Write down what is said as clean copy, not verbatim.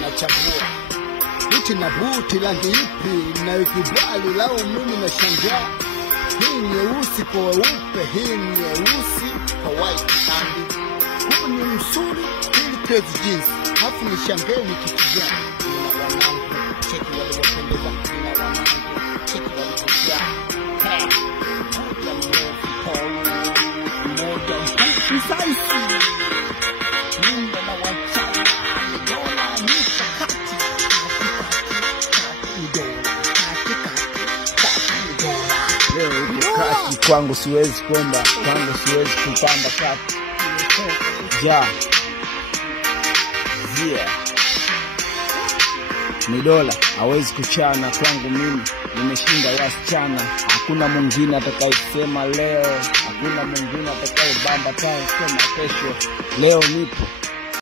nachagua buti na buti rangi ipi ninaikubali, lao mimi nashangaa. Hii nyeusi kwa weupe, hii nyeusi kwa white kandi. Huku ni msuri, hili crazy jeans. Hafu nishangae ni kitu gani? Nina wanangu, cheki waliopendeza. Nina wanangu, cheki waliopendeza. Moja mrefu kwa moja mfupi saisi. Nyumba na wachana, dola nisha kati. Kati kwangu siwezi kwenda, kwangu siwezi kupanda kati. Ja Zia ni dola, hawezi kuchana kwangu mimi. Nimeshinda wasichana, hakuna mwingine atakayesema leo. Hakuna mwingine atakayebamba tena sema kesho. Leo nipo